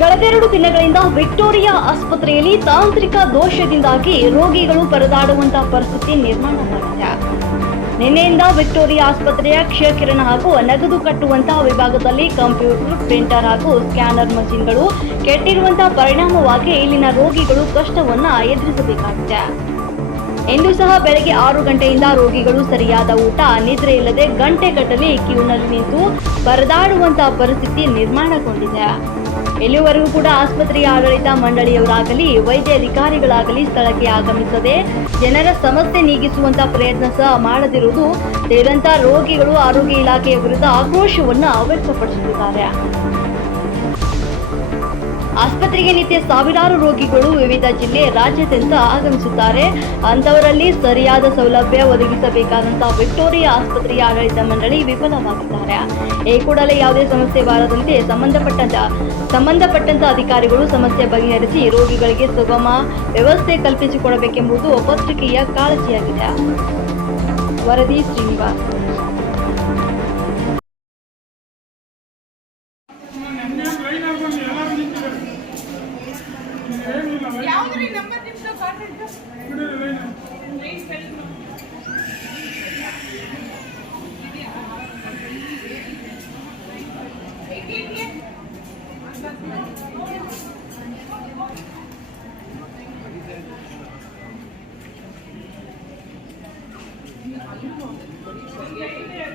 ಕಳೆದೆರಡು ದಿನಗಳಿಂದ ವಿಕ್ಟೋರಿಯಾ ಆಸ್ಪತ್ರೆಯಲ್ಲಿ ತಾಂತ್ರಿಕ ದೋಷದಿಂದಾಗಿ ರೋಗಿಗಳು ಪರದಾಡುವಂತಹ ಪರಿಸ್ಥಿತಿ ನಿರ್ಮಾಣವಾಗಿದೆ ನಿನ್ನೆಯಿಂದ ವಿಕ್ಟೋರಿಯಾ ಆಸ್ಪತ್ರೆಯ ಕ್ಷಯಕಿರಣ ಹಾಗೂ ನಗದು ಕಟ್ಟುವಂತಹ ವಿಭಾಗದಲ್ಲಿ ಕಂಪ್ಯೂಟರ್, ಪ್ರಿಂಟರ್ ಹಾಗೂ ಸ್ಕ್ಯಾನರ್ ಮಷಿನ್ಗಳು ಕೆಟ್ಟಿರುವಂತಹ ಪರಿಣಾಮವಾಗಿ ಇಲ್ಲಿನ ರೋಗಿಗಳು ಕಷ್ಟವನ್ನ ಎದುರಿಸಬೇಕಾಗಿದೆ. ಇಂದು ಸಹ ಬೆಳಗ್ಗೆ ಆರು ಗಂಟೆಯಿಂದ ರೋಗಿಗಳು ಸರಿಯಾದ ಊಟ, ನಿದ್ರೆ ಇಲ್ಲದೆ ಗಂಟೆಗಟ್ಟಲೆ ಕ್ಯೂನಲ್ಲಿ ನಿಂತು ಪರದಾಡುವಂತಹ ಪರಿಸ್ಥಿತಿ ನಿರ್ಮಾಣಗೊಂಡಿದೆ. ಇಲ್ಲಿವರೆಗೂ ಕೂಡ ಆಸ್ಪತ್ರೆಯ ಆಡಳಿತ ಮಂಡಳಿಯವರಾಗಲಿ, ವೈದ್ಯ ಅಧಿಕಾರಿಗಳಾಗಲಿ ಸ್ಥಳಕ್ಕೆ ಆಗಮಿಸದೆ ಜನರ ಸಮಸ್ಯೆ ನೀಗಿಸುವಂತ ಪ್ರಯತ್ನ ಸಹ ಮಾಡದಿರುವುದು ಸೇರಿದಂತ ರೋಗಿಗಳು ಆರೋಗ್ಯ ಇಲಾಖೆಯ ವಿರುದ್ಧ ಆಕ್ರೋಶವನ್ನು ವ್ಯಕ್ತಪಡಿಸುತ್ತಿದ್ದಾರೆ. ಆಸ್ಪತ್ರೆಗೆ ನಿತ್ಯ ಸಾವಿರಾರು ರೋಗಿಗಳು ವಿವಿಧ ಜಿಲ್ಲೆ ರಾಜ್ಯದಿಂದ ಆಗಮಿಸುತ್ತಾರೆ. ಅಂತವರಲ್ಲಿ ಸರಿಯಾದ ಸೌಲಭ್ಯ ಒದಗಿಸಬೇಕಾದಂತಹ ವಿಕ್ಟೋರಿಯಾ ಆಸ್ಪತ್ರೆಯ ಆಡಳಿತ ಮಂಡಳಿ ವಿಫಲವಾಗಿದ್ದಾರೆ. ಈ ಕೂಡಲೇ ಯಾವುದೇ ಸಮಸ್ಯೆ ಬಾರದಂತೆ ಸಂಬಂಧಪಟ್ಟಂತ ಸಂಬಂಧಪಟ್ಟಂತ ಅಧಿಕಾರಿಗಳು ಸಮಸ್ಯೆ ಬಗೆಹರಿಸಿ ರೋಗಿಗಳಿಗೆ ಸುಗಮ ವ್ಯವಸ್ಥೆ ಕಲ್ಪಿಸಿಕೊಡಬೇಕೆಂಬುದು ಪತ್ರಿಕೆಯ ಕಾಳಜಿಯಾಗಿದೆ. ವರದಿ ಶ್ರೀನಿವಾಸ್. ಯಾವ್ದ್ರಿ ನಂಬರ್ ನಿಮ್ದು ಕಾಂಟ್ಯಾಕ್ಟ್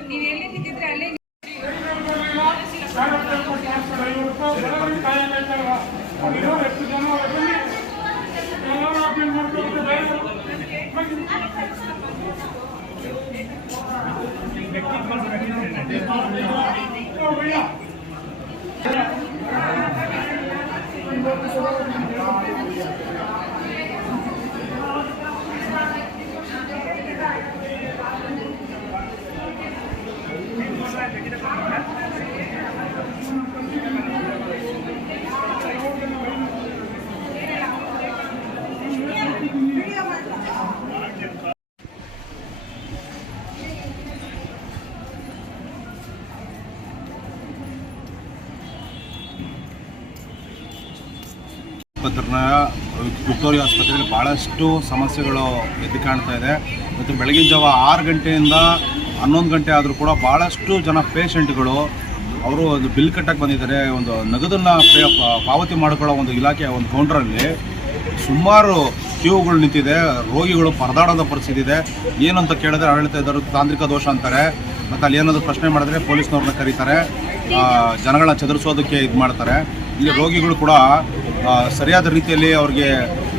ನೀವು ಎಲ್ಲಿ ನಿಂತಿದ್ರೆ ಅಲ್ಲೇ ಆಸ್ಪತ್ರೆನ, ವಿಕ್ಟೋರಿಯಾ ಆಸ್ಪತ್ರೆಯಲ್ಲಿ ಭಾಳಷ್ಟು ಸಮಸ್ಯೆಗಳು ಎದ್ದು ಕಾಣ್ತಾ ಇದೆ. ಮತ್ತು ಬೆಳಗಿನ ಜಾವ ಆರು ಗಂಟೆಯಿಂದ ಹನ್ನೊಂದು ಗಂಟೆ ಆದರೂ ಕೂಡ ಭಾಳಷ್ಟು ಜನ ಪೇಷಂಟ್ಗಳು ಅವರು ಒಂದು ಬಿಲ್ ಕಟ್ಟಕ್ಕೆ ಬಂದಿದ್ದಾರೆ. ಒಂದು ನಗದನ್ನು ಪೇ, ಪಾವತಿ ಮಾಡ್ಕೊಳ್ಳೋ ಒಂದು ಇಲಾಖೆ ಒಂದು ಕೌಂಟ್ರಲ್ಲಿ ಸುಮಾರು ಕ್ಯೂಗಳು ನಿಂತಿದೆ. ರೋಗಿಗಳು ಪರದಾಡೋದ ಪರಿಸ್ಥಿತಿ ಇದೆ. ಏನು ಅಂತ ಕೇಳಿದ್ರೆ ಆಡಳಿತ ಇದ್ದರು ತಾಂತ್ರಿಕ ದೋಷ ಅಂತಾರೆ. ಮತ್ತು ಅಲ್ಲಿ ಏನಾದರೂ ಪ್ರಶ್ನೆ ಮಾಡಿದ್ರೆ ಪೊಲೀಸ್ನವ್ರನ್ನ ಕರೀತಾರೆ. ಜನಗಳನ್ನ ಚದುರಿಸೋದಕ್ಕೆ ಇದು ಮಾಡ್ತಾರೆ ಇಲ್ಲಿ ರೋಗಿಗಳು ಕೂಡ ಸರಿಯಾದ ರೀತಿಯಲ್ಲಿ ಅವ್ರಿಗೆ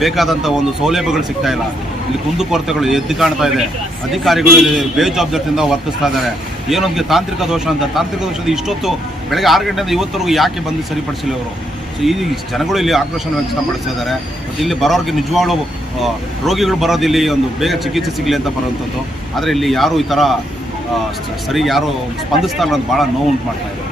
ಬೇಕಾದಂಥ ಒಂದು ಸೌಲಭ್ಯಗಳು ಸಿಗ್ತಾ ಇಲ್ಲ. ಇಲ್ಲಿ ಕುಂದುಕೊರತೆಗಳು ಎದ್ದು ಕಾಣ್ತಾ ಇದೆ. ಅಧಿಕಾರಿಗಳು ಇಲ್ಲಿ ಬೇಜವಾಬ್ದಾರಿಯಿಂದ ವರ್ತಿಸ್ತಾ ಇದ್ದಾರೆ. ಏನೊಂದು ತಾಂತ್ರಿಕ ದೋಷ ಅಂತ? ತಾಂತ್ರಿಕ ದೋಷದ ಇಷ್ಟೊತ್ತು ಬೆಳಗ್ಗೆ ಆರು ಗಂಟೆಯಿಂದ ಇವತ್ತರೆಗೂ ಯಾಕೆ ಬಂದು ಸರಿಪಡಿಸಿಲ್ಲ ಅವರು ಸೊ ಈ ಜನಗಳು ಇಲ್ಲಿ ಆಕ್ರೋಶನ ವ್ಯಕ್ತಪಡಿಸ್ತಾ ಇದ್ದಾರೆ. ಮತ್ತು ಇಲ್ಲಿ ಬರೋರಿಗೆ ನಿಜವಾಗ್ಲೂ ರೋಗಿಗಳು ಬರೋದಿಲ್ಲಿ ಒಂದು ಬೇಗ ಚಿಕಿತ್ಸೆ ಸಿಗಲಿ ಅಂತ ಬರುವಂಥದ್ದು ಆದರೆ ಇಲ್ಲಿ ಯಾರು ಈ ಥರ ಸರಿ ಯಾರು ಸ್ಪಂದಿಸ್ತಾ ಇಲ್ಲ ಅಂತ ಭಾಳ ನೋವು ಉಂಟು ಮಾಡ್ತಾ ಇದೆ.